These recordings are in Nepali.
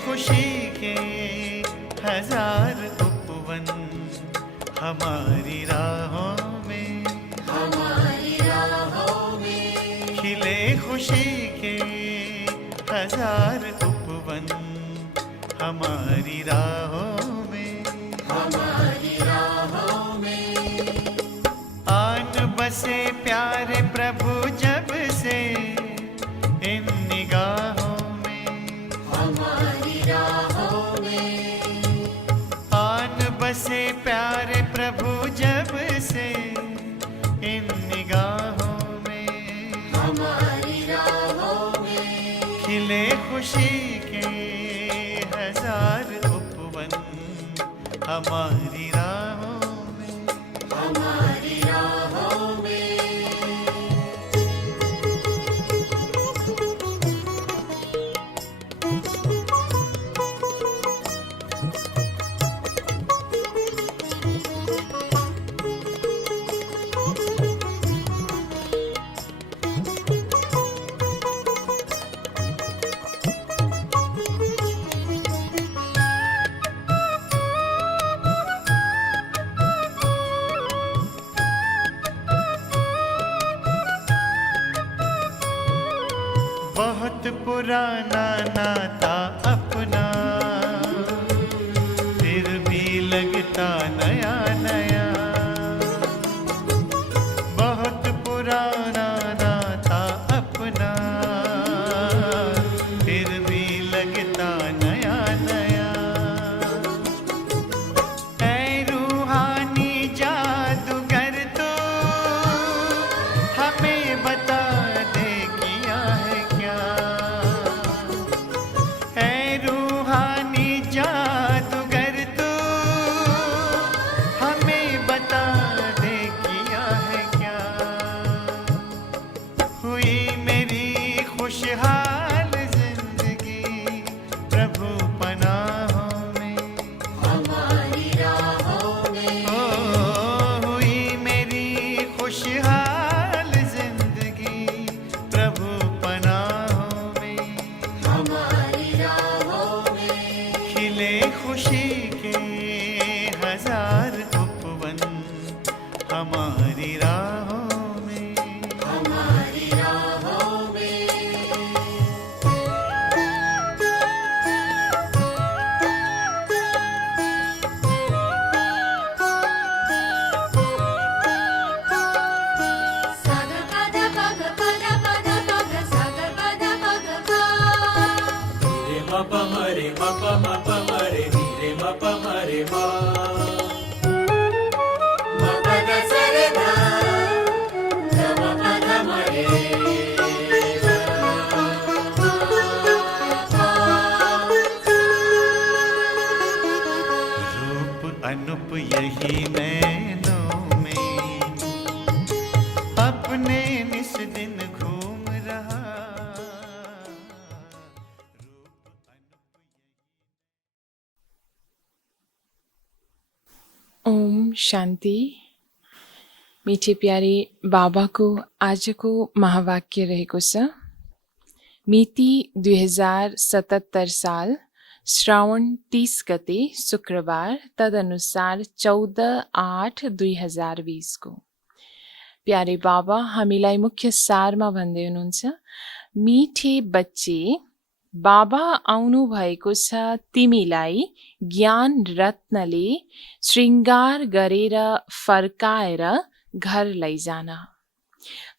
खुशी के हजार उपवन हमारी राहों में, हमारी राहों में। खिले खुशी के हजार उपवन हमारी राहों में, हमारी राहों में। आन बसे प्यारे प्रभु जब से इन निगाहों में, हमारी राहों में। आन बसे प्यारे प्रभु जब से इन निगाहों में, हमारी राहों में। खिले खुशी के हजार उपवन हमारी राहों में, हमारी राहों में। बहुत पुराना नाता अपना फिर भी लगता नया नया, बहुत पुराना नाता अपना फिर भी लगता नया नया। ऐ रूहानी जादूगर तो हमें बता दे किया है क्या, ऐ रूहानी जादूगर तो हमें बता दे किया है क्या। हुई मेरी खुशहाल जिंदगी प्रभु पनाहों में, हमारी राहों में। ओ हुई मेरी खुशहाल जिंदगी प्रभु पनाहों में, हमारी राहों में। खिले खुशी के हजार उपवन हमारी राहों में, हमारी राहों में। साग पद पग पद पद पग साग पद पग पा। रे म प म रे म प म प म रे नी रे म प म रे म म पद स रे ध ध म पद म रे रूप अनुप यही नैनों में अपने निस दिन घूम रहा। ओम शान्ति। मीठे प्यारे बाबाको आजको महावाक्य रहेको छ, मिति 2077 साल श्रावण 30 गते शुक्रबार, तदनुसार 14/8/2020 को। प्यारे बाबा हामीलाई मुख्य सारमा भन्दै हुनुहुन्छ, मिठे बच्चे बाबा आउनु भएको छ तिमीलाई ज्ञान रत्नले श्रृङ्गार गरेर फर्काएर घर लैजान।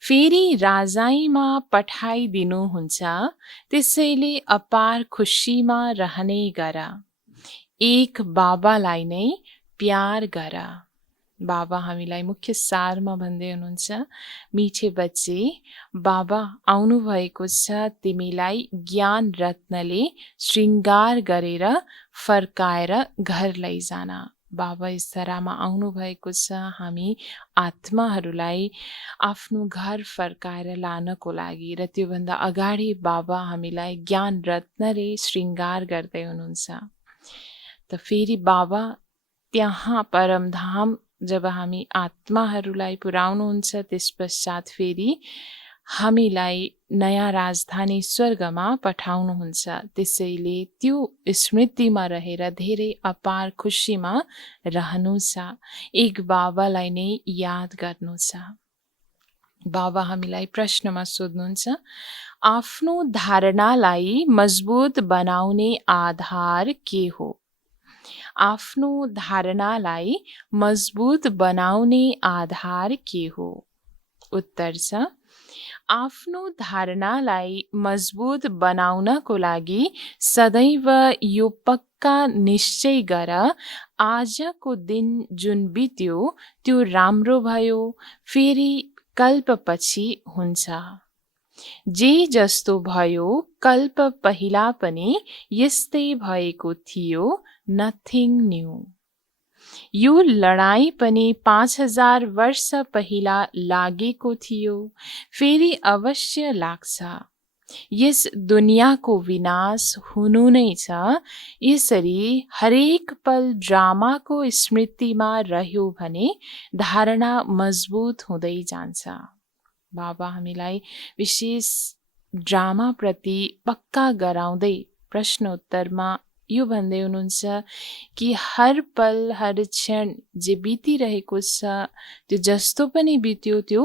फेरि राजाईमा पठाइदिनुहुन्छ, त्यसैले अपार खुसीमा रहने गर। एक बाबालाई नै प्यार गर। बाबा हामीलाई मुख्य सारमा भन्दै हुनुहुन्छ, मिठे बच्चे बाबा आउनु भएको छ तिमीलाई ज्ञान रत्नले श्रृङ्गार गरेर फर्काएर घर लैजान। बाबा यस धरामा आउनु भएको छ हामी आत्माहरूलाई आफ्नो घर फर्काएर लानको लागि, र त्योभन्दा अगाडि बाबा हामीलाई ज्ञान रत्नले श्रृङ्गार गर्दै हुनुहुन्छ। त फेरि बाबा त्यहाँ परमधाम जब हामी आत्माहरूलाई पुर्याउनुहुन्छ, त्यस पश्चात फेरि हामीलाई नयाँ राजधानी स्वर्गमा पठाउनुहुन्छ। त्यसैले त्यो स्मृतिमा रहेर धेरै अपार खुसीमा रहनु छ। एक बाबालाई नै याद गर्नु छ। बाबा हामीलाई प्रश्नमा सोध्नुहुन्छ, आफ्नो धारणालाई मजबुत बनाउने आधार के हो? आफ्नो धारणालाई मजबुत बनाउने आधार के हो? उत्तर छ, आफ्नो धारणालाई मजबुत बनाउनको लागि सदैव यो पक्का निश्चय गर, आजको दिन जुन बित्यो त्यो राम्रो भयो, फेरि कल्पपछि हुन्छ। जे जस्तो भयो कल्प पहिला पनि यस्तै भएको थियो, नथिङ न्यू। यो लडाई पनि 5000 वर्ष पहिला लागेको थियो, फेरि अवश्य लाग्छ। यस दुनियाँको विनाश हुनु नै छ। यसरी हरेक पल ड्रामाको स्मृतिमा रह्यो भने धारणा मजबुत हुँदै जान्छ। बाबा हामीलाई विशेष ड्रामाप्रति पक्का गराउँदै प्रश्नोत्तरमा यो भन्दै हुनुहुन्छ कि हर पल हर क्षण जे बितिरहेको छ त्यो जस्तो पनि बित्यो त्यो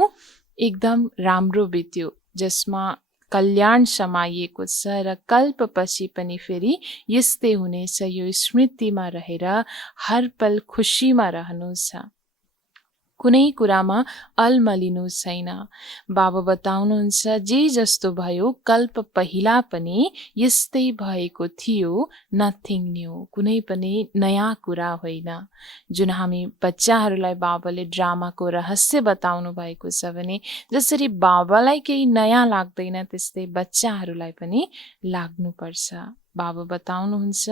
एकदम राम्रो बित्यो, जसमा कल्याण समाइएको छ र कल्पपछि पनि फेरि यस्तै हुनेछ। यो स्मृतिमा रहेर हर पल खुसीमा रहनु छ, कुनै कुरामा अलमलिनु छैन। बाबा बताउनुहुन्छ, जे जस्तो भयो कल्प पहिला पनि यस्तै भएको थियो, नथिङ न्यू। कुनै पनि नयाँ कुरा होइन। जुन हामी बच्चाहरूलाई बाबाले ड्रामाको रहस्य बताउनु भएको छ भने जसरी बाबालाई केही नयाँ लाग्दैन त्यस्तै बच्चाहरूलाई पनि लाग्नुपर्छ। बाबा बताउनुहुन्छ,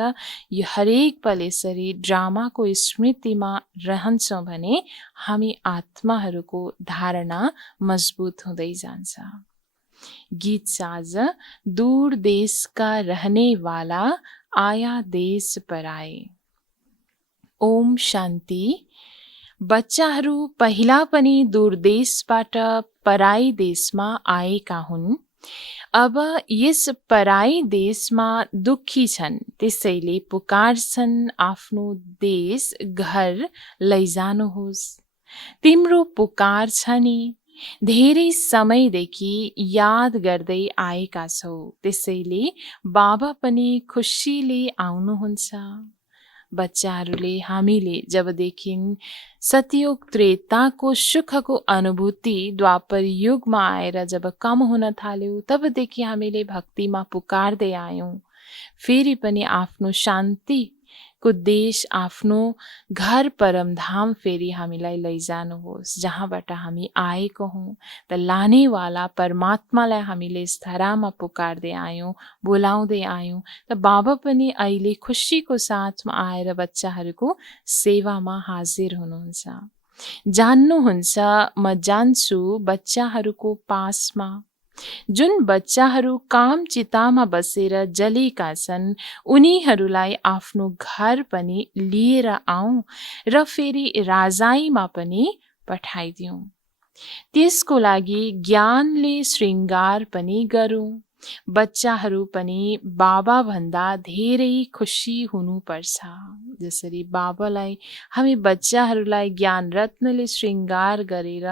यो हरेक पल यसरी ड्रामाको स्मृतिमा रहन्छौँ भने हामी आत्माहरूको धारणा मजबुत हुँदै जान्छ। गीत साज, दूर देश का रहने वाला आया देश पर आए। ओम शान्ति। बच्चाहरू पहिला पनि दूर देशबाट पराई देशमा आएका हुन्। अब यस पराई देशमा दुखी छन्, त्यसैले पुकार्छन् आफ्नो देश घर लैजानुहोस्। तिम्रो पुकार छ नि, धेरै समयदेखि याद गर्दै आएका छौ, त्यसैले बाबा पनि खुसीले आउनुहुन्छ। बच्चाहरूले हामीले जबदेखि सतयुग त्रेताको सुखको अनुभूति द्वापर युगमा आएर जब कम हुन थाल्यो तबदेखि हामीले भक्तिमा पुकार्दै आयौँ। फेरि पनि आफ्नो शान्तिको देश, आफ्नो घर परमधाम फेरि हामीलाई लैजानुहोस्, जहाँबाट हामी आएको हौँ। त लानेवाला परमात्मालाई हामीले यस धरामा पुकार्दै आयौँ, बोलाउँदै आयौँ। त बाबा पनि अहिले खुसीको साथमा आएर बच्चाहरूको सेवामा हाजिर हुनुहुन्छ। जान्नुहुन्छ, म जान्छु बच्चाहरूको पासमा। जुन बच्चाहरू काम चितामा बसेर जलेका छन् उनीहरूलाई आफ्नो घर पनि लिएर आऊँ र फेरि राजाईमा पनि पठाइदिउँ। त्यसको लागि ज्ञानले श्रृङ्गार पनि गरौँ। बच्चाहरू पनि बाबा भन्दा धेरै खुसी हुनुपर्छ। जसरी बाबालाई हामी बच्चाहरूलाई ज्ञान रत्नले श्रृङ्गार गरेर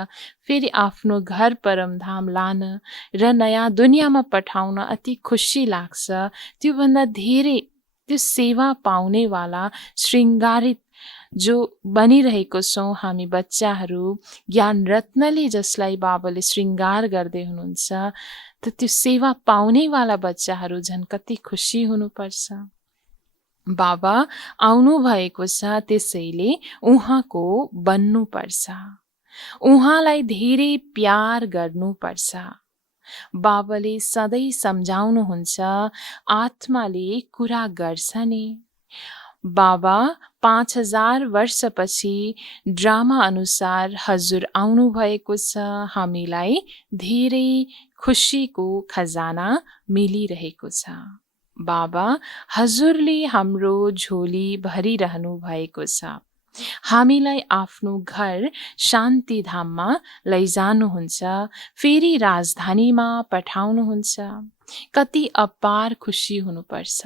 फेरि आफ्नो घर परमधाम लान र नयाँ दुनियाँमा पठाउन अति खुसी लाग्छ, त्योभन्दा धेरै त्यो सेवा पाउनेवाला श्रृङ्गारित जो बनिरहेको छौँ हामी बच्चाहरू, ज्ञान रत्नले जसलाई बाबाले श्रृङ्गार गर्दै हुनुहुन्छ, त त्यो सेवा पाउनेवाला बच्चाहरू झन् कति खुसी हुनुपर्छ। बाबा आउनु भएको छ, त्यसैले उहाँको बन्नुपर्छ। उहाँलाई धेरै प्यार गर्नुपर्छ। बाबाले सधैँ सम्झाउनुहुन्छ, आत्माले कुरा गर्छ नि। बाबा 5000 वर्षपछि ड्रामा अनुसार हजुर आउनु भएको छ। हामीलाई धेरै खुसीको खजाना मिलिरहेको छ। बाबा हजुरले हाम्रो झोली भरिरहनु भएको छ। हामीलाई आफ्नो घर शान्तिधाममा लैजानुहुन्छ, फेरि राजधानीमा पठाउनुहुन्छ। कति अपार खुसी हुनुपर्छ।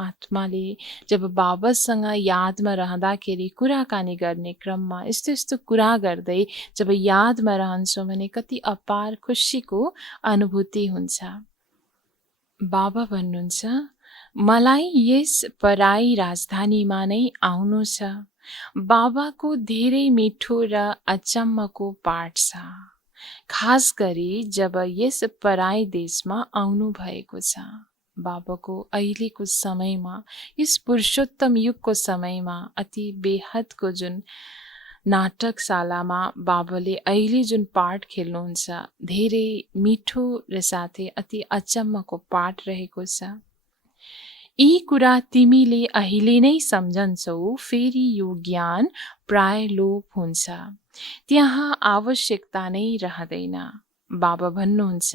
आत्माले जब बाबासँग यादमा रहँदाखेरि कुराकानी गर्ने क्रममा यस्तो यस्तो कुरा गर्दै जब यादमा रहन्छौँ भने कति अपार खुसीको अनुभूति हुन्छ। बाबा भन्नुहुन्छ, मलाई यस पराई राजधानीमा नै आउनु छ। बाबाको धेरै मिठो र अचम्मको पाठ छ, खास गरी जब यस पराई देशमा आउनु भएको छ। बाबाको अहिलेको समयमा, यस पुरुषोत्तम युगको समयमा अति बेहदको जुन नाटकशालामा बाबाले अहिले जुन पाठ खेल्नुहुन्छ, धेरै मिठो र साथै अति अचम्मको पाठ रहेको छ। यी कुरा तिमीले अहिले नै सम्झन्छौ, फेरि यो ज्ञान प्राय लोप हुन्छ, त्यहाँ आवश्यकता नै रहँदैन। बाबा भन्नुहुन्छ,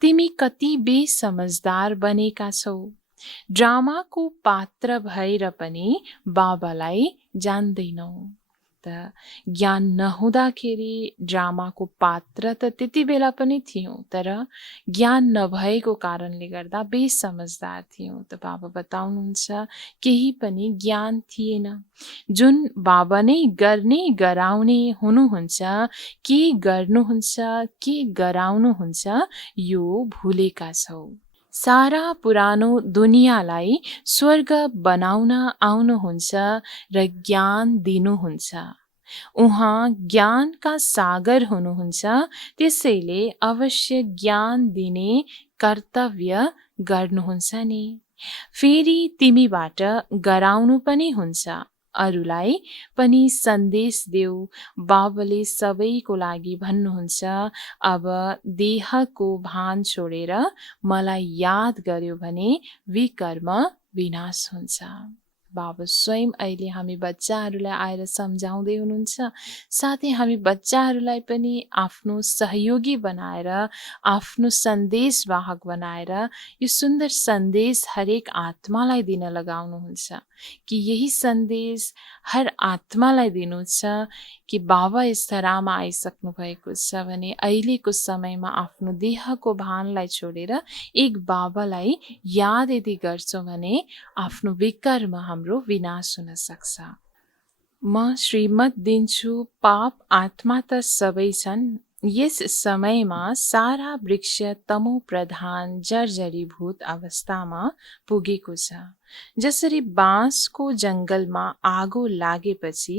तिमी कति बेसमझदार बनेका छौ। ड्रामाको पात्र भएर पनि बाबालाई जान्दैनौ। त ज्ञान नहुँदाखेरि ड्रामाको पात्र त त्यति बेला पनि थियौँ, तर ज्ञान नभएको कारणले गर्दा बेसमझदार थियौँ। त बाबा बताउनुहुन्छ, केही पनि ज्ञान थिएन। जुन बाबा नै गर्ने गराउने हुनुहुन्छ, के गर्नुहुन्छ, के गराउनुहुन्छ, यो भुलेका छौ। सारा पुरानो दुनियाँलाई स्वर्ग बनाउन आउनुहुन्छ र ज्ञान दिनुहुन्छ। उहाँ ज्ञानका सागर हुनुहुन्छ, त्यसैले अवश्य ज्ञान दिने कर्तव्य गर्नुहुन्छ नि। फेरि तिमीबाट गराउनु पनि हुन्छ, अरूलाई पनि सन्देश देऊ। बाबाले सबैको लागि भन्नुहुन्छ, अब देहको भान छोडेर मलाई याद गर्यो भने विकर्म विनाश हुन्छ। बाबा स्वयं अहिले हामी बच्चाहरूलाई आएर सम्झाउँदै हुनुहुन्छ, साथै हामी बच्चाहरूलाई पनि आफ्नो सहयोगी बनाएर, आफ्नो सन्देशवाहक बनाएर यो सुन्दर सन्देश हरेक आत्मालाई दिन लगाउनुहुन्छ कि यही सन्देश हर आत्मालाई दिनु छ कि बाबा यस धरामा आइसक्नु भएको छ भने अहिलेको समयमा आफ्नो देहको भानलाई छोडेर एक बाबालाई याद यदि गर्छौँ भने आफ्नो विकर्म हाम्रो विनाश हुन सक्छ। म श्रीमत दिन्छु, पाप आत्मा त सबै छन्। यस समयमा सारा वृक्ष तमो प्रधान जर्जरीभूत अवस्थामा पुगेको छ। जसरी बाँसको जङ्गलमा आगो लागेपछि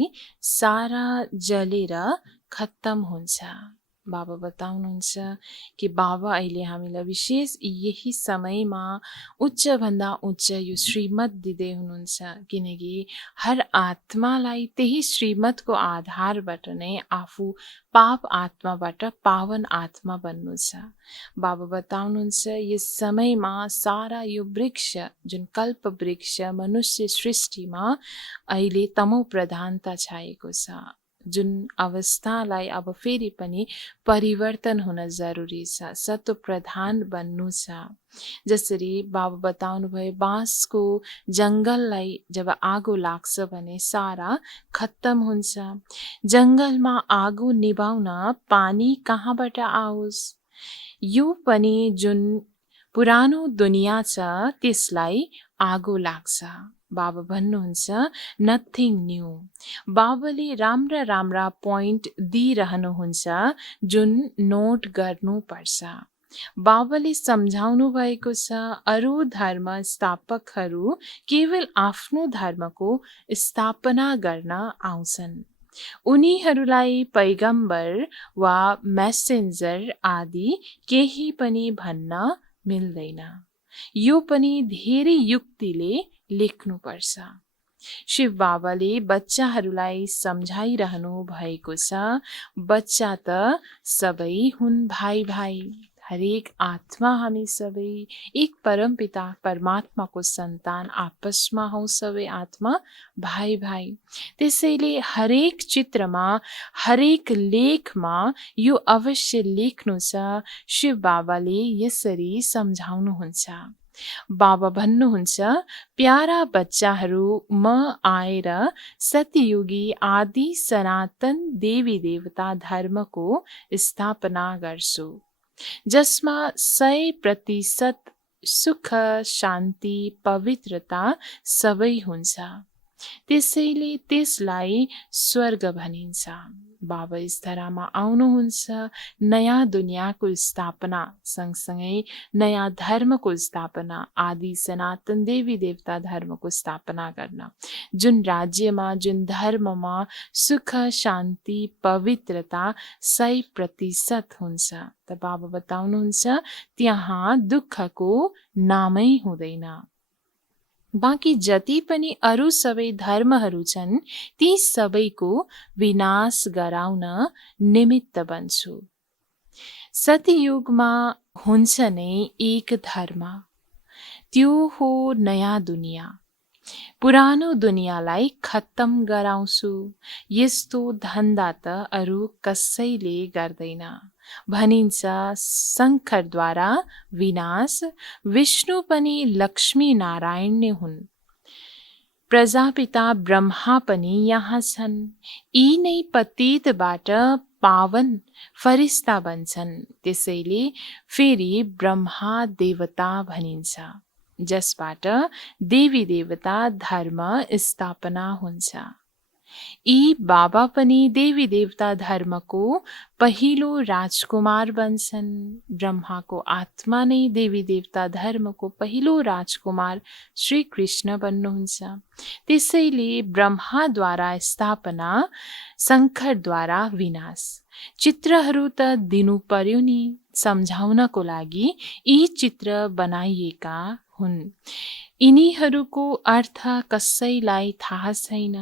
सारा जलेर खत्तम हुन्छ। बाबा बताउनुहुन्छ कि बाबा अहिले हामीलाई विशेष यही समयमा उच्चभन्दा उच्च यो श्रीमत दिँदै हुनुहुन्छ, किनकि हर आत्मालाई त्यही श्रीमतको आधारबाट नै आफू पाप आत्माबाट पावन आत्मा बन्नु छ। बाबा बताउनुहुन्छ, यस समयमा सारा यो वृक्ष जुन कल्प वृक्ष मनुष्य सृष्टिमा अहिले तमो प्रधानता छाएको छ, जुन अवस्थालाई अब फेरि पनि परिवर्तन हुन जरुरी छ, सत्व प्रधान बन्नु छ। जसरी बाबा बताउनु भयो, बाँसको जङ्गललाई जब आगो लाग्छ भने सारा खत्तम हुन्छ। जङ्गलमा आगो निभाउन पानी कहाँबाट आओस्? यो पनि जुन पुरानो दुनियाँ छ त्यसलाई आगो लाग्छ। बाबा भन्नुहुन्छ, नथिङ न्यू। बाबाले राम्रा राम्रा पोइन्ट दिइरहनुहुन्छ जुन नोट गर्नुपर्छ। बाबाले सम्झाउनु भएको छ, अरू धर्म स्थापकहरू केवल आफ्नो धर्मको स्थापना गर्न आउँछन्। उनीहरूलाई पैगम्बर वा मेसेन्जर आदि केही पनि भन्न मिल्दैन। यो पनि धेरै युक्तिले लेख्नुपर्छ। शिव बाबाले बच्चाहरूलाई सम्झाइरहनु भएको छ, बच्चा त सबै हुन् भाइ भाइ। हरेक आत्मा हामी सबै एक परमपिता परमात्माको सन्तान, आपसमा हौँ सबै आत्मा भाइ भाइ। त्यसैले हरेक चित्रमा, हरेक लेखमा यो अवश्य लेख्नु छ। शिव बाबाले यसरी सम्झाउनुहुन्छ। बाबा भन्नुहुन्छ, प्यारा बच्चाहरू, म आएर सत्ययुगी आदि सनातन देवी देवता धर्मको स्थापना गर्छु, जसमा 100% सुख, शान्ति, पवित्रता सबै हुन्छ। त्यसैले त्यसलाई स्वर्ग भनिन्छ। बाबा यस धरामा आउनुहुन्छ नयाँ दुनियाँको स्थापना सँगसँगै नयाँ धर्मको स्थापना, आदि सनातन देवी देवता धर्मको स्थापना गर्न, जुन राज्यमा, जुन धर्ममा सुख, शान्ति, पवित्रता 100% हुन्छ। त बाबा बताउनुहुन्छ त्यहाँ दुःखको नामै हुँदैन। बाँकी जति पनि अरू सबै धर्महरू छन्, ती सबैको विनाश गराउन निमित्त बन्छु। सतयुगमा हुन्छ नै एक धर्म, त्यो हो नयाँ दुनियाँ। पुरानो दुनियाँलाई खत्तम गराउँछु। यस्तो धन्दा त अरू कसैले गर्दैन। भनिन्छ शङ्करद्वारा विनाश, विष्णु पनि लक्ष्मी नारायण नै हुन्। प्रजापिता ब्रह्मा पनि यहाँ छन्। यी नै पतितबाट पावन फरिस्ता बन्छन्। त्यसैले फेरि ब्रह्मा देवता भनिन्छ, जसबाट देवी देवता धर्म स्थापना हुन्छ। यी बाबा पनि देवी देवता धर्मको पहिलो राजकुमार बन्छन्। ब्रह्माको आत्मा नै देवी देवता धर्मको पहिलो राजकुमार श्री कृष्ण बन्नुहुन्छ। त्यसैले ब्रह्माद्वारा स्थापना, शङ्करद्वारा विनाश। चित्रहरू त दिनु पर्यो नि, सम्झाउनको लागि यी चित्र बनाइएका हुन्। यिनीहरूको अर्थ कसैलाई थाहा छैन।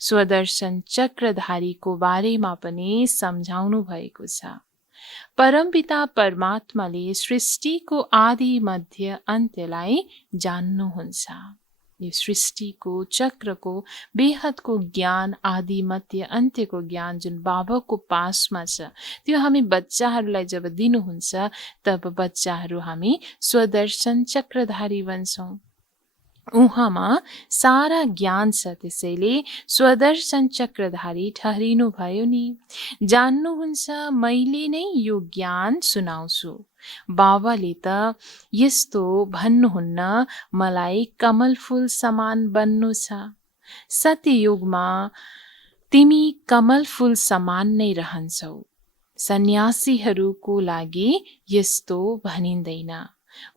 स्वदर्शन चक्रधारीको बारेमा पनि सम्झाउनु भएको छ। परमपिता परमात्माले सृष्टिको आदि मध्य अन्त्यलाई जान्नुहुन्छ। यो सृष्टिको चक्रको बेहदको ज्ञान, आदि मध्य अन्त्यको ज्ञान जुन बाबाको पासमा छ, त्यो हामी बच्चाहरूलाई जब दिनुहुन्छ तब बच्चाहरू हामी स्वदर्शन चक्रधारी बन्छौँ। उहाँमा सारा ज्ञान छ। त्यसैले स्वदर्शन चक्रधारी ठहरिनु भयो नि। जान्नुहुन्छ मैले नै यो ज्ञान सुनाउँछु। बाबाले त यस्तो भन्नुहुन्न, मलाई कमल फूल समान बन्नु छ। सत्ययुगमा तिमी कमल फूल समान नै रहन्छौ। सन्यासीहरूको लागि यस्तो भनिँदैन।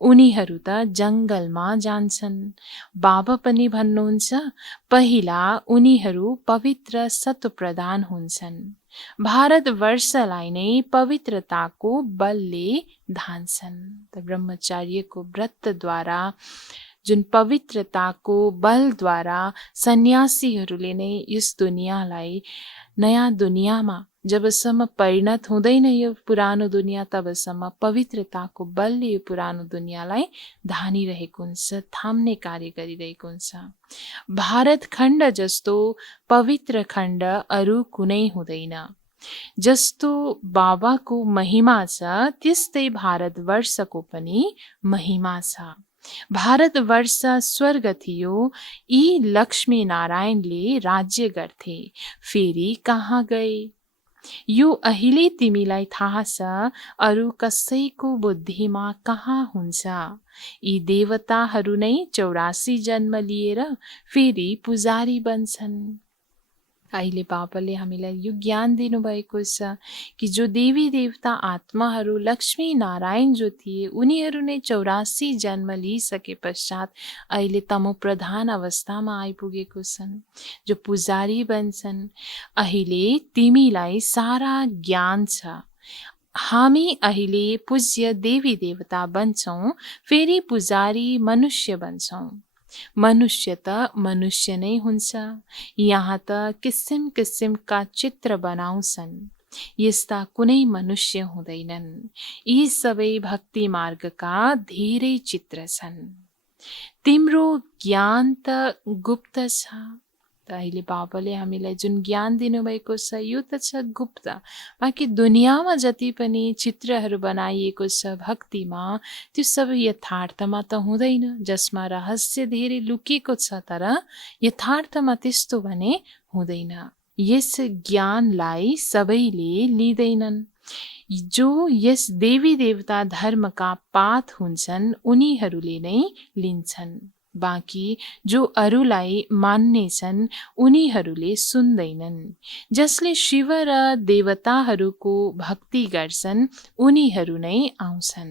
उनीहरू त जङ्गलमा जान्छन्। बाबा पनि भन्नुहुन्छ, पहिला उनीहरू पवित्र सत्वप्रधान हुन्छन्। भारतवर्षलाई नै पवित्रताको बलले धान्छन्। त ब्रह्मचार्यको व्रतद्वारा, जुन पवित्रताको बलद्वारा सन्यासीहरूले नै यस दुनियाँलाई नयाँ दुनियाँमा जबसम्म परिणत हुँदैन यो पुरानो दुनियाँ, तबसम्म पवित्रताको बलले यो पुरानो दुनियाँलाई धानिरहेको हुन्छ, थाम्ने कार्य गरिरहेको हुन्छ। भारत खण्ड जस्तो पवित्र खण्ड अरू कुनै हुँदैन। जस्तो बाबाको महिमा छ, त्यस्तै भारतवर्षको पनि महिमा छ। भारतवर्ष स्वर्ग थियो। यी लक्ष्मी नारायणले राज्य गर्थे। फेरि कहाँ गए? यो अहिले तिमीलाई थाहा छ, अरू कसैको बुद्धिमा कहाँ हुन्छ। यी देवताहरू नै 84 जन्म लिएर फेरि पुजारी बन्छन्। अहिले बाबाले हामीलाई यो ज्ञान दिनुभएको छ कि जो देवी देवता आत्माहरू लक्ष्मी नारायण जो थिए, उनीहरू नै 84 जन्म लिइसके पश्चात अहिले तमो प्रधान अवस्थामा आइपुगेको छन्, जो पुजारी बन्छन्। अहिले तिमीलाई सारा ज्ञान छ। हामी अहिले पूज्य देवी देवता बन्छौँ, फेरि पुजारी मनुष्य बन्छौँ। मनुष्य त मनुष्य नै हुन्छ। यहाँ त किसिम किसिमका चित्र बनाउँछन्। यस्ता कुनै मनुष्य हुँदैनन्। यी सबै भक्ति मार्गका धेरै चित्र छन्। तिम्रो ज्ञान त गुप्त छ। त अहिले बाबाले हामीलाई जुन ज्ञान दिनुभएको छ यो त छ गुप्त। बाँकी दुनियाँमा जति पनि चित्रहरू बनाइएको छ भक्तिमा, त्यो सबै यथार्थमा त हुँदैन, जसमा रहस्य धेरै लुकेको छ। तर यथार्थमा त्यस्तो भने हुँदैन। यस ज्ञानलाई सबैले लिँदैनन्। जो यस देवी देवता धर्मका पाठ हुन्छन् उनीहरूले नै लिन्छन्। बाँकी जो अरूलाई मान्नेछन् उनीहरूले सुन्दैनन्। जसले शिव र देवताहरूको भक्ति गर्छन् उनीहरू नै आउँछन्।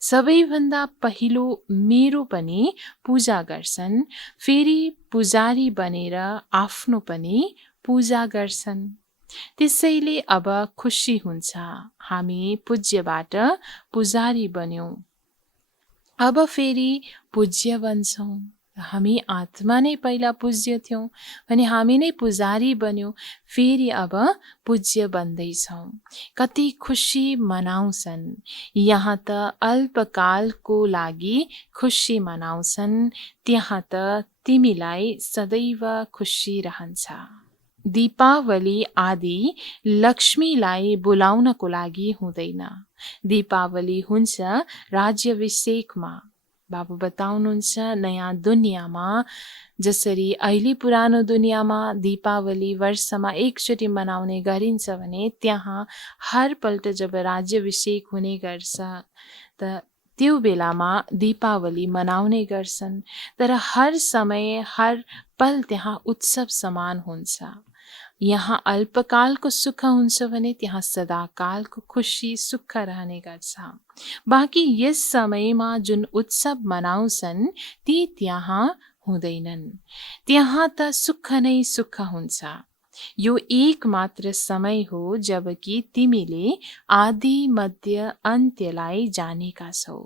सबैभन्दा पहिलो मेरो पनि पूजा गर्छन्, फेरि पुजारी बनेर आफ्नो पनि पूजा गर्छन्। त्यसैले अब खुसी हुन्छ, हामी पूज्यबाट पुजारी बन्यौं, अब फेरि पूज्य बन्छौं। हामी आत्मा नै पहिला पूज्य थियौं भने हामी नै पुजारी बन्यौं, फेरि अब पूज्य बन्दैछौं। कति खुसी मनाउँछन्। यहाँ त अल्पकालको लागि खुसी मनाउँछन्, त्यहाँ त तिमीलाई सदैव खुसी रहन्छ। दीपावली आदि लक्ष्मीलाई बोलाउनको लागि हुँदैन। दीपावली हुन्छ राज्याभिषेकमा। बाबु बताउनुहुन्छ नयाँ दुनियाँमा जसरी अहिले पुरानो दुनियाँमा दीपावली वर्षमा एकचोटि मनाउने गरिन्छ भने त्यहाँ हर पल्ट जब राज्याभिषेक हुने गर्छ त त्यो बेलामा दीपावली मनाउने गर्छन्। तर हर समय हर पल त्यहाँ उत्सव समान हुन्छ। यहाँ अल्पकालको सुख हुन्छ भने त्यहाँ सदाकालको खुसी सुख रहने गर्छ। बाँकी यस समयमा जुन उत्सव मनाउँछन् ती त्यहाँ हुँदैनन्। त्यहाँ त सुख नै सुख हुन्छ। यो एक मात्र समय हो जबकि तिमीले आदि मध्य अन्त्यलाई जानेका छौ।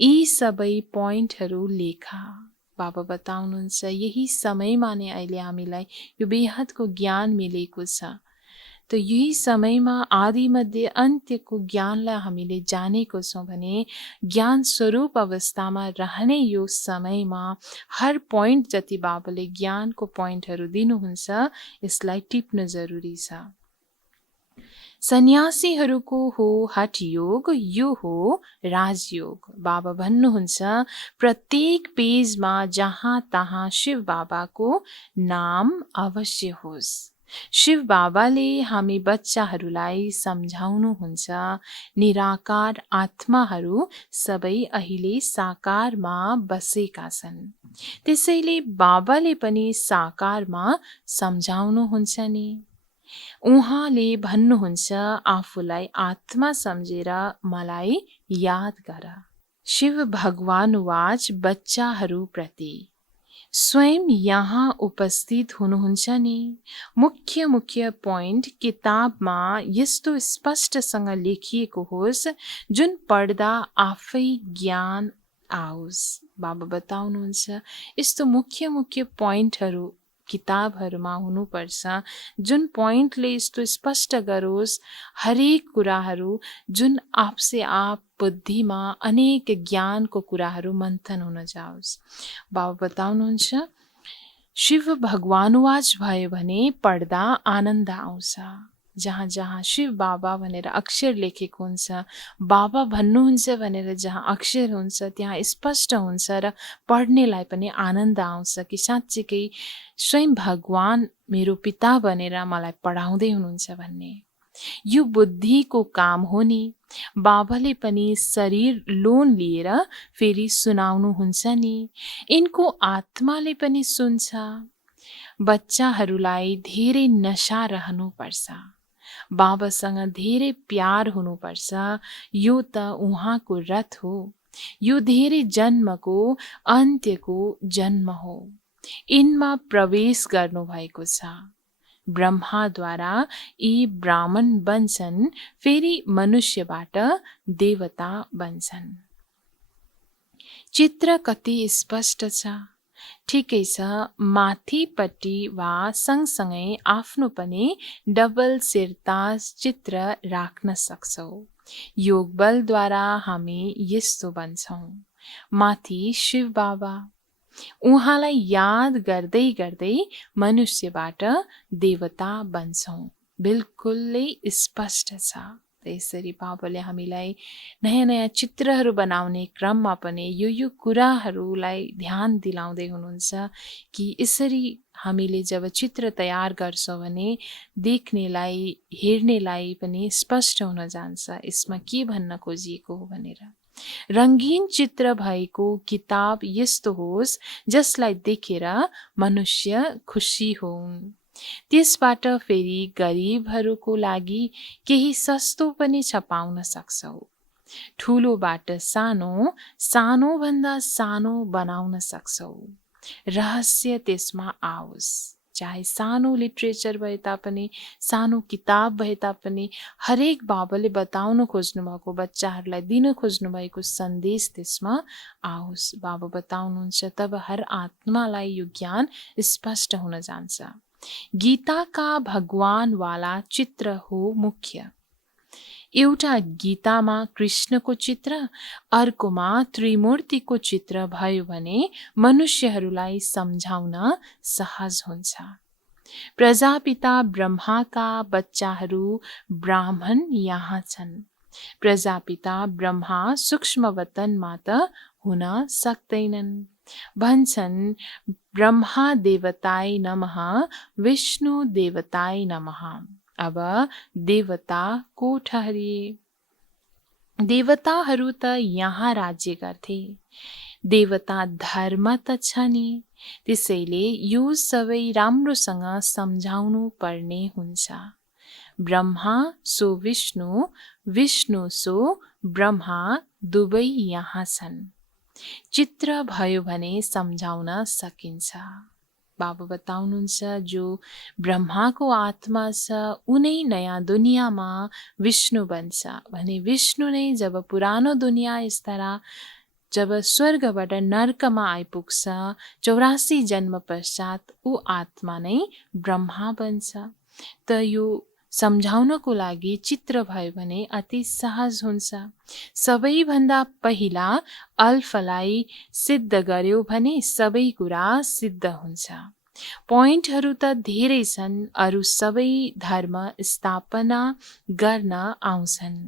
यी सबै पोइन्टहरू लेखा। बाबा बताउनुहुन्छ यही समयमा नै अहिले हामीलाई यो बेहदको ज्ञान मिलेको छ। त यही समयमा आदि मध्य अन्त्यको ज्ञानलाई हामीले जानेको छौँ भने ज्ञान स्वरूप अवस्थामा रहने यो समयमा हर पोइन्ट जति बाबाले ज्ञानको पोइन्टहरू दिनुहुन्छ यसलाई टिप्न जरुरी छ। सन्यासीहरूको हो हठ योग, यो हो राजयोग। बाबा भन्नुहुन्छ प्रत्येक पेजमा जहाँ तहाँ शिव बाबाको नाम अवश्य होस्। शिव बाबाले हामी बच्चाहरूलाई सम्झाउनुहुन्छ निराकार आत्माहरू सबै अहिले साकारमा बसेका छन्। त्यसैले बाबाले पनि साकारमा सम्झाउनुहुन्छ नि। उहाँले भन्नुहुन्छ आफूलाई आत्मा सम्झेर मलाई याद गर। शिव भगवान वाच बच्चाहरू प्रति स्वयं यहाँ उपस्थित हुनुहुन्छ नि। मुख्य मुख्य पोइन्ट किताबमा यस्तो स्पष्टसँग लेखिएको होस् जुन पढ्दा आफै ज्ञान आओस्। बाबा बताउनुहुन्छ यस्तो मुख्य मुख्य पोइन्टहरू किताबहरूमा हुनुपर्छ जुन पोइन्टले यस्तो स्पष्ट गरोस् हरेक कुराहरू जुन आपसे आप बुद्धिमा अनेक ज्ञानको कुराहरू मन्थन हुन जाओस्। बाबा बताउनुहुन्छ शिव भगवानुवाच भयो भने पढ्दा आनन्द आउँछ। जहाँ जहाँ शिव बाबा भनेर अक्षर लेखेको हुन्छ, बाबा भन्नुहुन्छ भनेर जहाँ अक्षर हुन्छ त्यहाँ स्पष्ट हुन्छ र पढ्नेलाई पनि आनन्द आउँछ कि साँच्चीकै स्वयं भगवान मेरो पिता भनेर मलाई पढाउँदै हुनुहुन्छ भन्ने। यो बुद्धिको काम हो नि। बाबाले पनि शरीर लोन लिएर फेरि सुनाउनुहुन्छ नि। यिनको आत्माले पनि सुन्छ। बच्चाहरूलाई धेरै नशा रहनुपर्छ, बाबासँग धेरै प्यार हुनुपर्छ। यो त उहाँको रथ हो। यो धेरै जन्मको अन्त्यको जन्म हो। यिनमा प्रवेश गर्नुभएको छ। ब्रह्माद्वारा यी ब्राह्मण बन्छन्, फेरि मनुष्यबाट देवता बन्छन्। चित्र कति स्पष्ट छ। ठिकै छ, माथिपट्टि वा सँगसँगै आफ्नो पनि डबल सिरताज चित्र राख्न सक्छौ। योग बलद्वारा हामी यस्तो बन्छौँ। माथि शिव बाबा, उहाँलाई याद गर्दै गर्दै मनुष्यबाट देवता बन्छौँ। बिल्कुलै स्पष्ट छ। त्यसरी बाबाले हामीलाई नयाँ नयाँ चित्रहरू बनाउने क्रममा पनि यो कुराहरूलाई ध्यान दिलाउँदै हुनुहुन्छ कि यसरी हामीले जब चित्र तयार गर्छौँ भने देख्नेलाई हेर्नेलाई पनि स्पष्ट हुन जान्छ यसमा के भन्न खोजिएको हो भनेर। रङ्गीन चित्र भएको किताब यस्तो होस् जसलाई देखेर मनुष्य खुसी हुन्। त्यसबाट फेरि गरिबहरूको लागि केही सस्तो पनि छपाउन सक्छौ। ठुलोबाट सानो, सानोभन्दा सानो बनाउन सक्छौ। रहस्य त्यसमा आओस्। चाहे सानो लिट्रेचर भए तापनि, सानो किताब भए तापनि, हरेक बाबाले बताउन खोज्नु भएको, बच्चाहरूलाई दिन खोज्नु भएको सन्देश त्यसमा आओस्। बाबा बताउनुहुन्छ तब हर आत्मालाई यो ज्ञान स्पष्ट हुन जान्छ। गीताका भगवानवाला चित्र हो मुख्य। एउटा गीतामा कृष्णको चित्र, अर्कोमा त्रिमूर्तिको चित्र भयो भने मनुष्यहरूलाई सम्झाउन सहज हुन्छ। प्रजापिता ब्रह्माका बच्चाहरू ब्राह्मण यहाँ छन्। प्रजापिता ब्रह्मा सूक्ष्म वतनमा त हुन सक्दैनन्। भन्छन् ब्रह्मा देवताय नमः, विष्णु देवताय नमः। अब देवता को ठहरिए? देवताहरू त यहाँ राज्य गर्थे। देवता धर्म त छ नि। त्यसैले यो सबै राम्रोसँग सम्झाउनु पर्ने हुन्छ। ब्रह्मा सो विष्णु, विष्णु सो ब्रह्मा, दुवै यहाँ छन्। चित्र भयो भने सम्झाउन सकिन्छ। बाबा बताउनुहुन्छ जो ब्रह्माको आत्मा छ उनै नयाँ दुनियाँमा विष्णु बन्छ भने विष्णु नै जब पुरानो दुनियाँ यस तरह जब स्वर्गबाट नर्कमा आइपुग्छ 84 जन्म पश्चात ऊ आत्मा नै ब्रह्मा बन्छ। त यो सम्झाउनको लागि चित्र भयो भने अति सहज हुन्छ। सबैभन्दा पहिला अल्फलाई सिद्ध गर्यो भने सबै कुरा सिद्ध हुन्छ। पोइन्टहरू त धेरै छन्। अरू सबै धर्म स्थापना गर्न आउँछन्।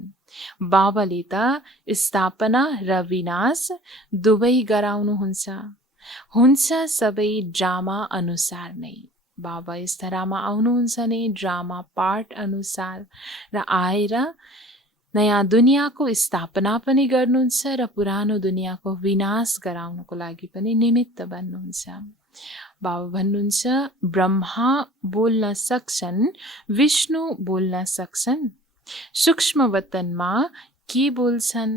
बाबाले त स्थापना र विनाश दुवै गराउनुहुन्छ। हुन्छ सबै ड्रामा अनुसार नै। बाबा यस तरहमा आउनुहुन्छ नै ड्रामा पार्ट अनुसार र आएर नयाँ दुनियाँको स्थापना पनि गर्नुहुन्छ र पुरानो दुनियाँको विनाश गराउनको लागि पनि निमित्त बन्नुहुन्छ। बाबा भन्नुहुन्छ ब्रह्मा बोल्न सक्छन्, विष्णु बोल्न सक्छन्। सूक्ष्म वतनमा के बोल्छन्?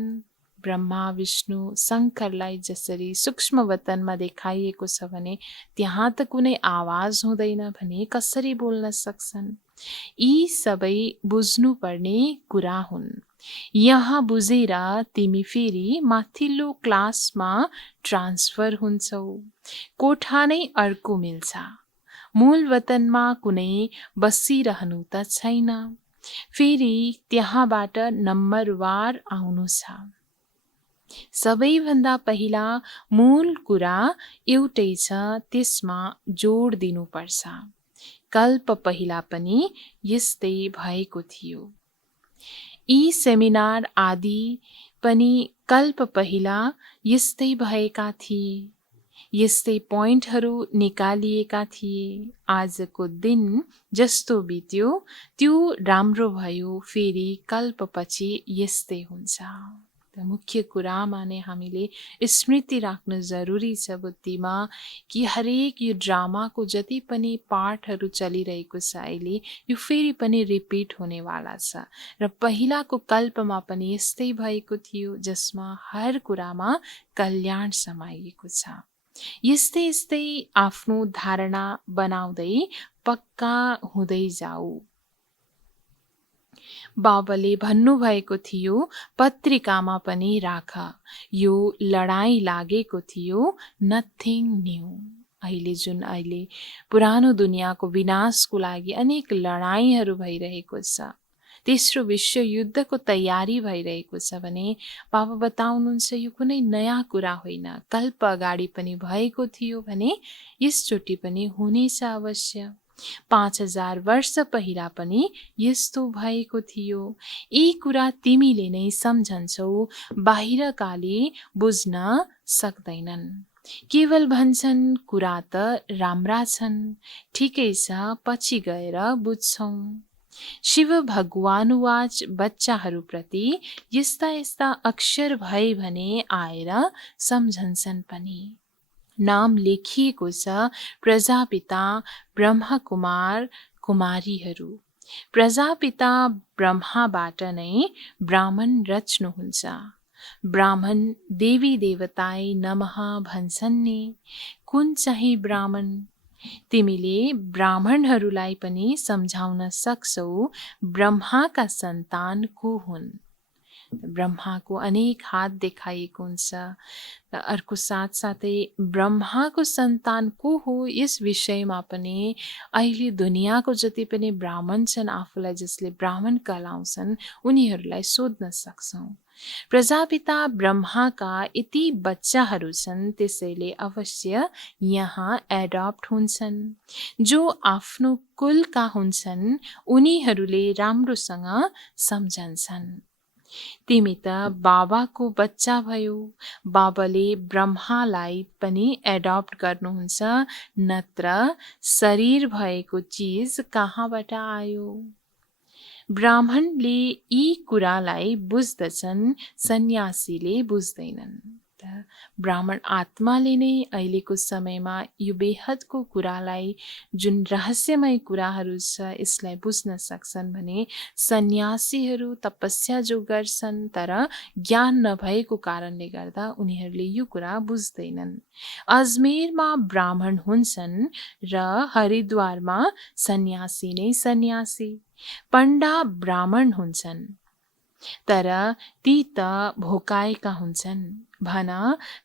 ब्रह्मा विष्णु शङ्करलाई जसरी सूक्ष्म वतनमा देखाइएको छ भने त्यहाँ त कुनै आवाज हुँदैन भने कसरी बोल्न सक्छन्? यी सबै बुझ्नुपर्ने कुरा हुन्। यहाँ बुझेर तिमी फेरि माथिल्लो क्लासमा ट्रान्सफर हुन्छौ। कोठा नै अर्को मिल्छ। मूल वतनमा कुनै बसिरहनु त छैन। फेरि त्यहाँबाट नम्बरवार आउनु छ। सबैभन्दा पहिला मूल कुरा एउटै छ, त्यसमा जोड दिनुपर्छ। कल्प पहिला पनि यस्तै भएको थियो। यी सेमिनार आदि पनि कल्प पहिला यस्तै भएका थिए। यस्तै पोइन्टहरू निकालिएका थिए। आजको दिन जस्तो बित्यो त्यो राम्रो भयो। फेरि कल्पपछि यस्तै हुन्छ। मुख्य कुरामा नै हामीले स्मृति राख्नु जरुरी छ बुद्धिमा कि हरेक यो ड्रामाको जति पनि पार्टहरू चलिरहेको छ अहिले यो फेरि पनि रिपिट हुनेवाला छ र पहिलाको कल्पमा पनि यस्तै भएको थियो जसमा हर कुरामा कल्याण समाइएको छ। यस्तै यस्तै आफ्नो धारणा बनाउँदै पक्का हुँदै जाऊ। बाबाले भन्नुभएको थियो पत्रिकामा पनि राख, यो लडाईँ लागेको थियो, नथिङ न्यू। अहिले पुरानो दुनियाँको विनाशको लागि अनेक लडाईँहरू भइरहेको छ, तेस्रो विश्वयुद्धको तयारी भइरहेको छ भने बाबा बताउनुहुन्छ यो कुनै नयाँ कुरा होइन, कल्प अगाडि पनि भएको थियो भने यसचोटि पनि हुनेछ अवश्य। 5000 वर्ष पहिला पनि यस्तो भएको थियो। यी कुरा तिमीले नै सम्झन्छौ, बाहिरकाले बुझ्न सक्दैनन्। केवल भन्छन् कुरा त राम्रा छन्, ठिकै छ, पछि गएर बुझ्छौँ। शिव भगवानुवाच बच्चाहरूप्रति यस्ता यस्ता अक्षर भए भने आएर सम्झन्छन् पनि। नाम लेखिएको छ प्रजापिता ब्रह्मकुमार कुमारीहरू। प्रजापिता ब्रह्माबाट नै ब्राह्मण रच्नुहुन्छ। ब्राह्मण देवी देवताय नमः भन्छन् नि, कुन चाहिँ ब्राह्मण? तिमीले ब्राह्मणहरूलाई पनि सम्झाउन सक्छौ ब्रह्माका सन्तान को हुन्। ब्रह्माको अनेक हात देखाइएको हुन्छ र अर्को साथसाथै ब्रह्माको सन्तान को हो यस विषयमा पनि अहिले दुनियाँको जति पनि ब्राह्मण छन्, आफूलाई जसले ब्राह्मण कहलाउँछन् उनीहरूलाई सोध्न सक्छौँ। प्रजापिता ब्रह्माका यति बच्चाहरू छन्, त्यसैले अवश्य यहाँ एडप्ट हुन्छन्। जो आफ्नो कुलका हुन्छन् उनीहरूले राम्रोसँग सम्झन्छन्। तिमी त बाबाको बच्चा भयो, बाबाले ब्रह्मालाई पनि एडप्ट गर्नुहुन्छ, नत्र शरीर भएको चिज कहाँबाट आयो? ब्राह्मणले यी कुरालाई बुझ्दछन्, सन्यासीले बुझ्दैनन्। ब्राह्मण आत्माले नै अहिलेको समयमा यो बेहदको कुरालाई, जुन रहस्यमय कुराहरू छ यसलाई बुझ्न सक्छन् भने सन्यासीहरू तपस्या जो गर्छन् तर ज्ञान नभएको कारणले गर्दा उनीहरूले यो कुरा बुझ्दैनन्। अजमेरमा ब्राह्मण हुन्छन् र हरिद्वारमा सन्यासी नै सन्यासी। पण्डा ब्राह्मण हुन्छन् तर ती त भोकाएका हुन्छन्। भन,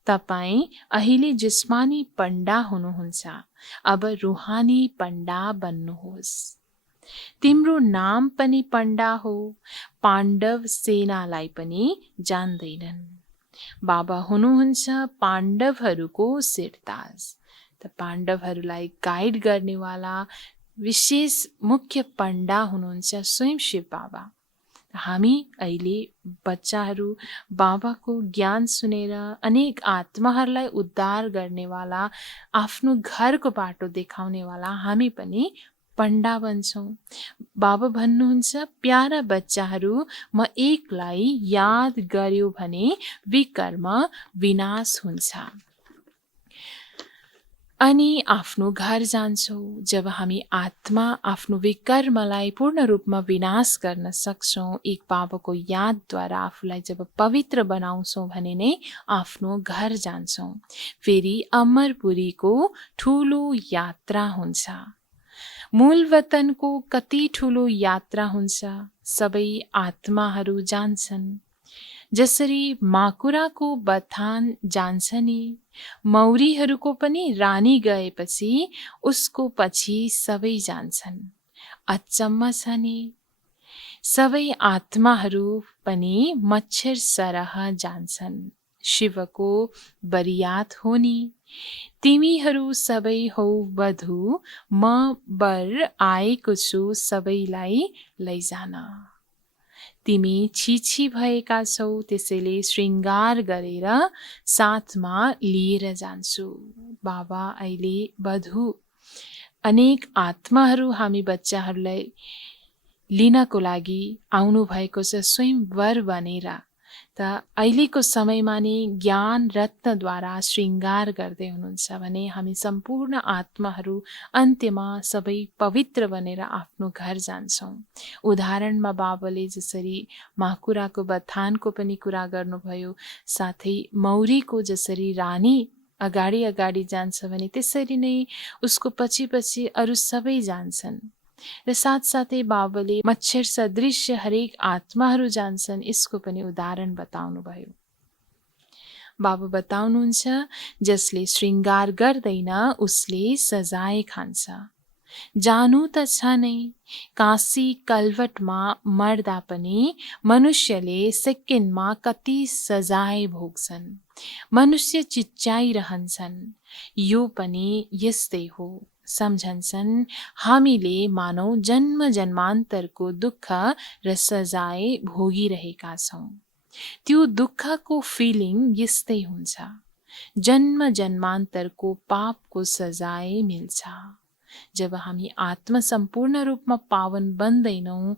तपाईँ अहिले जिस्मानी पण्डा हुनुहुन्छ, अब रुहानी पण्डा बन्नुहोस्। तिम्रो नाम पनि पण्डा हो, पाण्डव सेनालाई पनि जान्दैनन्। बाबा हुनुहुन्छ पाण्डवहरूको सिरताज, त पाण्डवहरूलाई गाइड गर्नेवाला विशेष मुख्य पण्डा हुनुहुन्छ स्वयं शिव बाबा। हामी अहिले बच्चाहरू बाबाको ज्ञान सुनेर अनेक आत्माहरूलाई उद्धार गर्नेवाला, आफ्नो घरको बाटो देखाउनेवाला हामी पनि पण्डा बन्छौँ। बाबा भन्नुहुन्छ प्यारा बच्चाहरू, म एकलाई याद गर्यो भने विकर्म विनाश हुन्छ। अनि आफ्नो घर जान्छौँ। जब हामी आत्मा आफ्नो विकर्मलाई पूर्ण रूपमा विनाश गर्न सक्छौँ, एक बाबाको यादद्वारा आफूलाई जब पवित्र बनाउँछौँ भने नै आफ्नो घर जान्छौँ। फेरि अमरपुरीको ठुलो यात्रा हुन्छ। मूल वतनको कति ठुलो यात्रा हुन्छ, सबै आत्माहरू जान्छन्। जसरी माकुराको बथान जान्छ नि, मौरीहरूको पनि रानी गएपछि उसको पछि सबै जान्छन्। अचम्म छ नि, सबै आत्माहरू पनि मच्छर सरह जान्छन्। शिवको बरियात हो नि, तिमीहरू सबै हौ वधु, म बर आएको छु सबैलाई लैजान। तिमी छिछि भएका छौ, त्यसैले श्रृङ्गार गरेर साथमा लिएर जान्छु। बाबा अहिले वधु, अनेक आत्माहरू हामी बच्चाहरूलाई लिनको लागि आउनु भएको छ स्वयं वर बनेर। त अहिलेको समयमा नै ज्ञान रत्नद्वारा श्रृङ्गार गर्दै हुनुहुन्छ भने हामी सम्पूर्ण आत्माहरू अन्त्यमा सबै पवित्र बनेर आफ्नो घर जान्छौँ। उदाहरणमा बाबाले जसरी माकुराको बथानको पनि कुरा गर्नुभयो, साथै मौरीको जसरी रानी अगाडि अगाडि जान्छ भने त्यसरी नै उसको पछि पछि अरू सबै जान्छन्। र साथसाथै बाबुले मच्छर सदृश हरेक आत्माहरू जान्छन् यसको पनि उदाहरण बताउनुभयो। बाबु बताउनुहुन्छ, जसले श्रृङ्गार गर्दैन उसले सजाय खान्छ। जानु त छ नै, काशी कलवटमा मर्दा पनि मनुष्यले सेकेन्डमा कति सजाय भोग्छन्। मनुष्य चिच्चाइरहन्छन्। यो पनि यस्तै हो। सम्झन्छन् हामीले मानौ जन्म जन्मान्तरको दुःख र सजाय भोगिरहेका छौँ। त्यो दुःखको फिलिङ यस्तै हुन्छ। जन्म जन्मान्तरको पापको सजाय मिल्छ। जब हामी आत्मा सम्पूर्ण रूपमा पावन बन्दैनौँ,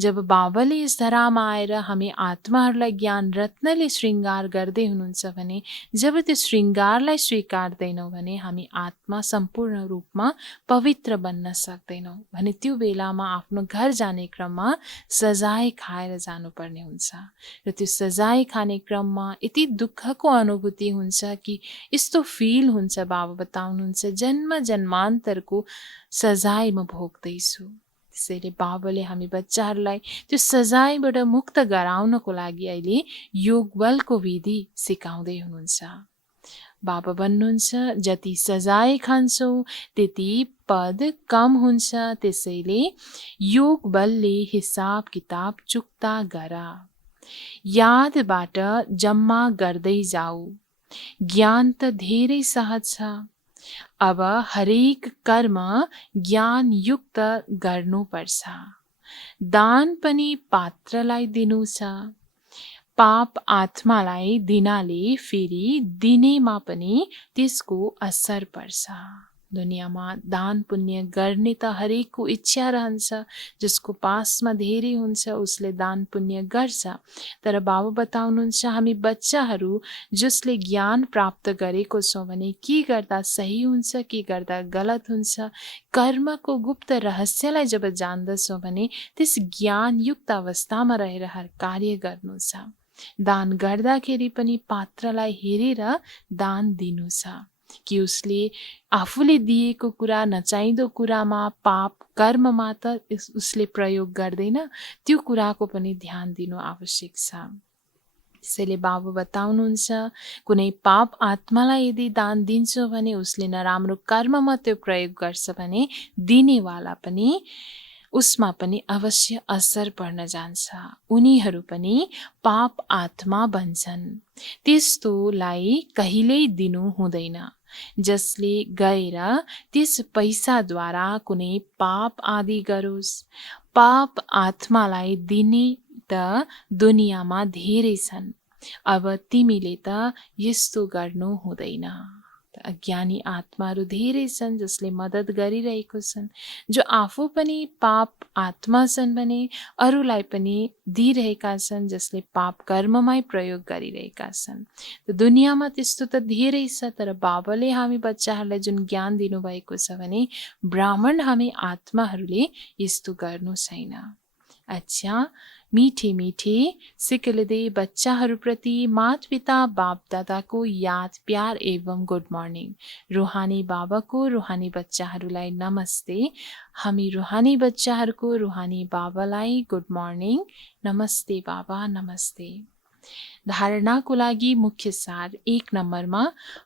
जब बाबाले यस धरामा आएर हामी आत्माहरूलाई ज्ञान रत्नले श्रृङ्गार गर्दै हुनुहुन्छ भने, जब त्यो श्रृङ्गारलाई स्वीकार्दैनौँ भने हामी आत्मा सम्पूर्ण रूपमा पवित्र बन्न सक्दैनौँ भने त्यो बेलामा आफ्नो घर जाने क्रममा सजाय खाएर जानुपर्ने हुन्छ। र त्यो सजाय खाने क्रममा यति दुःखको अनुभूति हुन्छ कि यस्तो फिल हुन्छ, बाबा बताउनुहुन्छ, जन्म जन्मान्तरको सजाय म भोग्दैछु। त्यसैले बाबाले हामी बच्चाहरूलाई त्यो सजायबाट मुक्त गराउनको लागि अहिले योग बलको विधि सिकाउँदै हुनुहुन्छ। बाबा भन्नुहुन्छ, जति सजाय खान्छौ त्यति पद कम हुन्छ, त्यसैले योग बलले हिसाब किताब चुक्ता गर। यादबाट जम्मा गर्दै जाऊ। ज्ञान त धेरै सहज छ। अब हरेक कर्म ज्ञान युक्त गर्नुपर्छ। दान पनि पात्रलाई दिनु छ। पाप आत्मालाई दिनाले फेरि दिनेमा पनि त्यसको असर पर्छ। दुनियाँमा दान पुण्य गर्ने त हरेकको इच्छा रहन्छ। जसको पासमा धेरै हुन्छ उसले दान पुण्य गर्छ। तर बाबु बताउनुहुन्छ, हामी बच्चाहरू जसले ज्ञान प्राप्त गरेको छौँ भने के गर्दा सही हुन्छ, के गर्दा गलत हुन्छ, कर्मको गुप्त रहस्यलाई जब जान्दछौँ भने त्यस ज्ञानयुक्त अवस्थामा रहेर हर कार्य गर्नु छ। दान गर्दाखेरि पनि पात्रलाई हेरेर दान दिनु छ कि उसले आफूले दिएको कुरा नचाहिँदो कुरामा, पाप कर्ममा त उसले प्रयोग गर्दैन। त्यो कुराको पनि ध्यान दिनु आवश्यक छ। त्यसैले बाबु बताउनुहुन्छ, कुनै पाप आत्मालाई यदि दान दिन्छौ भने उसले नराम्रो कर्ममा त्यो प्रयोग गर्छ भने दिनेवाला पनि उसमा पनि अवश्य असर पर्न जान्छ। उनीहरू पनि पाप आत्मा बन्छन्। त्यस्तोलाई कहिल्यै दिनु हुँदैन। जसले गएर त्यस पैसाद्वारा कुनै पाप आदि गरोस्। पाप आत्मालाई दिने त दुनियाँमा धेरै छन्। अब तिमीले त यस्तो गर्नु हुँदैन। अज्ञानी आत्माहरू धेरै छन् जसले मद्दत गरिरहेको छन्, जो आफू पनि पाप आत्मा छन् भने अरूलाई पनि दिइरहेका छन् जसले पाप कर्ममै प्रयोग गरिरहेका छन्। दुनियाँमा त्यस्तो त धेरै छ। तर बाबाले हामी बच्चाहरूलाई जुन ज्ञान दिनुभएको छ भने ब्राह्मण हामी आत्माहरूले यस्तो गर्नु छैन। अच्छा, मीठे मीठे सिकलदे बच्चाहरूप्रति माता पिता बाप दादाको याद प्यार एवं गुड मर्निङ। रुहानी बाबाको रुहानी बच्चाहरूलाई नमस्ते। हामी रुहानी बच्चाहरूको रुहानी बाबालाई गुड मर्निङ। नमस्ते बाबा, नमस्ते। धारणाको लागि मुख्य सार 1 नम्बरमा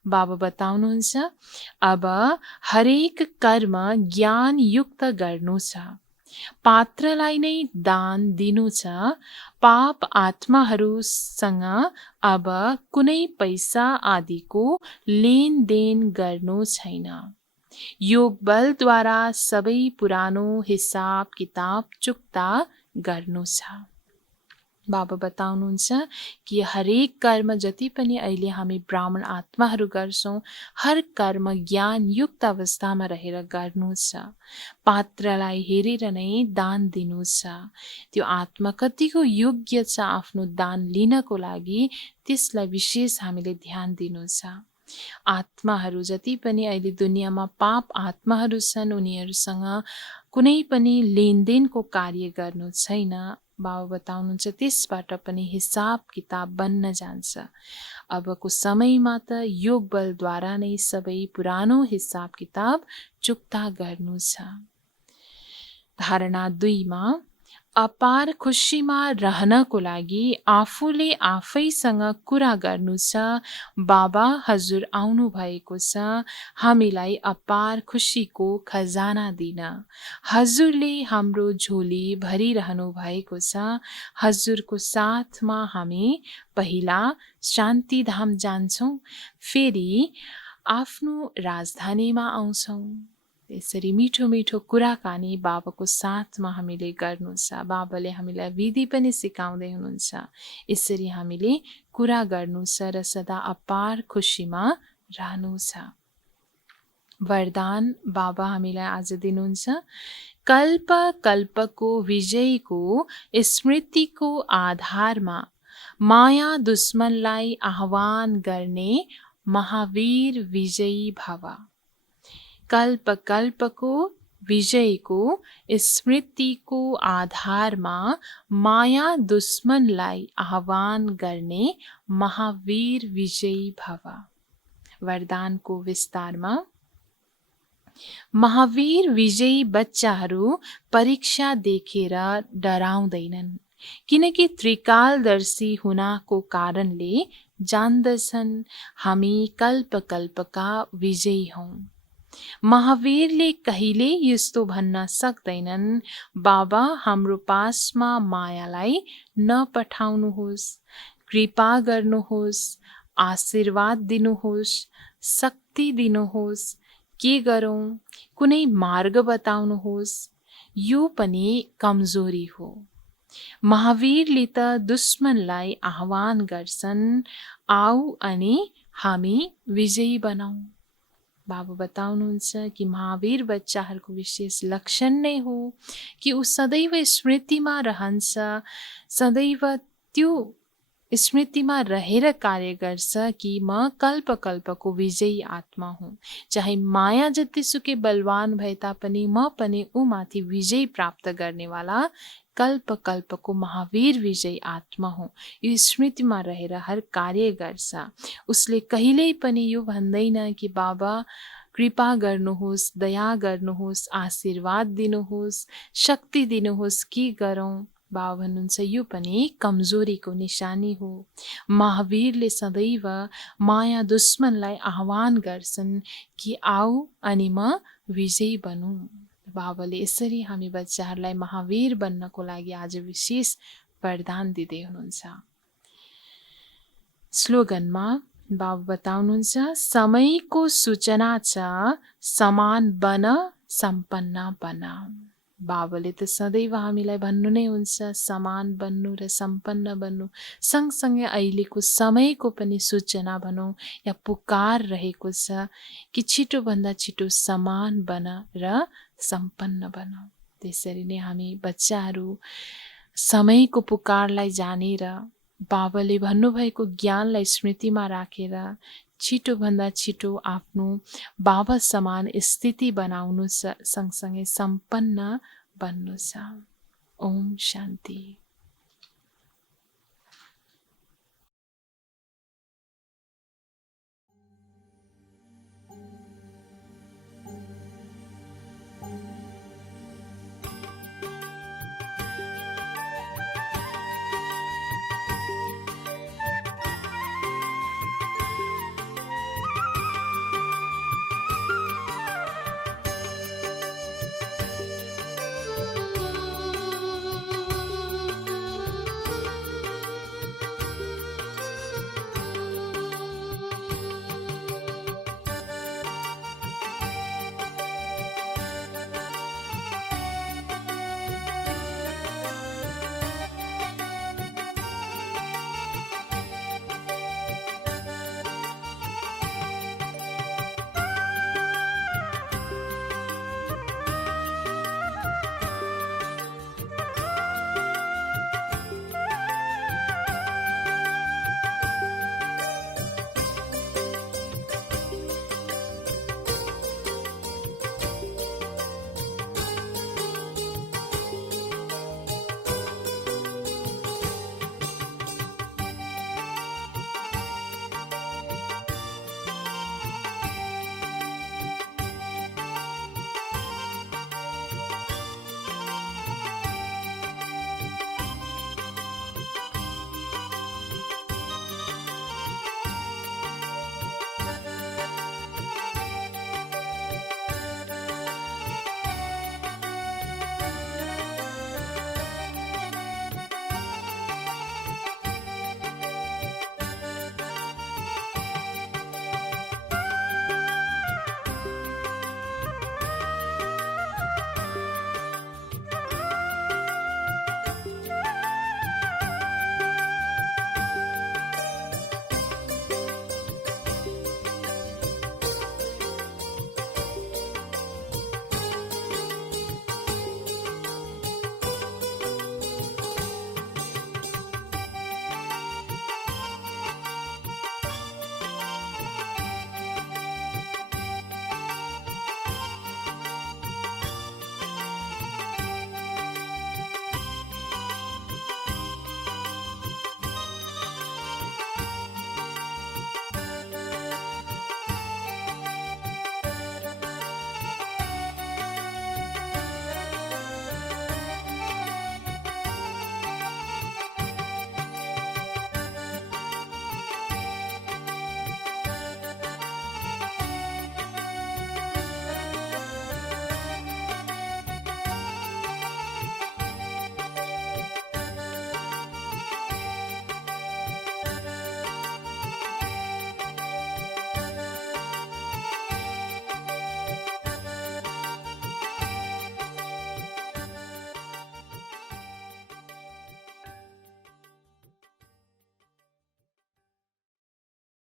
बाबा बताउनुहुन्छ, अब हरेक कर्म ज्ञान युक्त गर्नु छ। पात्रलाई नै दान दिनु छ। पाप आत्माहरूसँग अब कुनै पैसा आदिको लेनदेन गर्नु छैन। योग बलद्वारा सबै पुरानो हिसाब किताब चुक्ता गर्नु छ। बाबा बताउनुहुन्छ कि हरेक कर्म जति पनि अहिले हामी ब्राह्मण आत्माहरू गर्छौँ, हर कर्म ज्ञान युक्त अवस्थामा रहेर गर्नु छ। पात्रलाई हेरेर नै दान दिनु छ। त्यो आत्मा कतिको योग्य छ आफ्नो दान लिनको लागि, त्यसलाई विशेष हामीले ध्यान दिनु छ। आत्माहरू जति पनि अहिले दुनियाँमा पाप आत्माहरू छन्, उनीहरूसँग कुनै पनि लेनदेनको कार्य गर्नु छैन। बाबा बताउनुहुन्छ त्यसबाट पनि हिसाब किताब बन्न जान्छ। अबको समयमा त योग बलद्वारा नै सबै पुरानो हिसाब किताब चुक्ता गर्नु छ। धारणा 2 मा अपार खुसीमा रहनको लागि आफूले आफैसँग कुरा गर्नु छ। बाबा हजुर आउनु भएको छ हामीलाई अपार खुसीको खजाना दिन। हजुरले हाम्रो झोली भरिरहनु भएको छ। हजुरको साथमा हामी पहिला शान्तिधाम जान्छौँ, फेरि आफ्नो राजधानीमा आउँछौँ। यसरी मिठो मिठो कुराकानी बाबाको साथमा हामीले गर्नु छ। बाबाले हामीलाई विधि पनि सिकाउँदै हुनुहुन्छ। यसरी हामीले कुरा गर्नु छ र सदा अपार खुसीमा रहनु छ। वरदान बाबा हामीलाई आज दिनुहुन्छ। कल्प कल्पको विजयको स्मृतिको आधारमा माया दुश्मनलाई आह्वान गर्ने महावीर विजयी भव। कल्प कल्पको विजयको स्मृतिको आधारमा माया दुश्मनलाई आह्वान गर्ने महावीर विजयी भव। वरदानको विस्तारमा महावीर विजयी बच्चाहरू परीक्षा देखेर डराउँदैनन्, किनकि त्रिकालदर्शी हुनाको कारणले जान्दछन् हामी कल्प कल्पका विजयी हौं। महावीरले कहिले यस्तो भन्न सक्दैनन्, बाबा हाम्रो पासमा मायालाई नपठाउनुहोस्, कृपा गर्नुहोस्, आशीर्वाद दिनुहोस्, शक्ति दिनुहोस्, के गरौँ, कुनै मार्ग बताउनुहोस्। यो पनि कमजोरी हो। महावीरले त दुश्मनलाई आह्वान गर्छन्, आऊ अनि हामी विजयी बनाऊ। बाबा बताउनुहुन्छ कि महावीर बच्चाहरूको विशेष लक्षण नै हो कि ऊ सदैव स्मृतिमा रहन्छ, सदैव त्यो स्मृतिमा रहेर कार्य गर्छ कि म कल्प कल्पको विजयी आत्मा हुँ। चाहे माया जतिसुकै बलवान भए तापनि म पनि ऊमाथि विजय प्राप्त गर्नेवाला कल्प कल्पको महावीर विजयी आत्मा हुँ। यो स्मृतिमा रहेर हर कार्य गर्छ। उसले कहिल्यै पनि यो भन्दैन कि बाबा कृपा गर्नुहोस्, दया गर्नुहोस्, आशीर्वाद दिनुहोस्, शक्ति दिनुहोस्, के गरौँ। बाबा भन्नुहुन्छ यो पनि कमजोरीको निशानी हो। महावीरले सदैव माया दुश्मनलाई आह्वान गर्छन् कि आऊ अनि म विजयी बनौँ। बाबाले यसरी हामी बच्चाहरूलाई महावीर बन्नको लागि आज विशेष वरदान दिँदै हुनुहुन्छ। स्लोगनमा बाबा बताउनुहुन्छ, समयको सूचना छ, समान बन, सम्पन्न बन। बाबाले त सदैव हामीलाई भन्नु नै हुन्छ समान बन्नु र सम्पन्न बन्नु। सँगसँगै अहिलेको समयको पनि सूचना भनौँ या पुकार रहेको छ कि छिटोभन्दा छिटो समान बन र सम्पन्न बन। त्यसरी नै हामी बच्चाहरू समयको पुकारलाई जानेर बाबाले भन्नुभएको ज्ञानलाई स्मृतिमा राखेर छिटोभन्दा छिटो आफ्नो बाबा समान स्थिति बनाउनु छ, सँगसँगै सम्पन्न बन्नु छ। ओम शान्ति।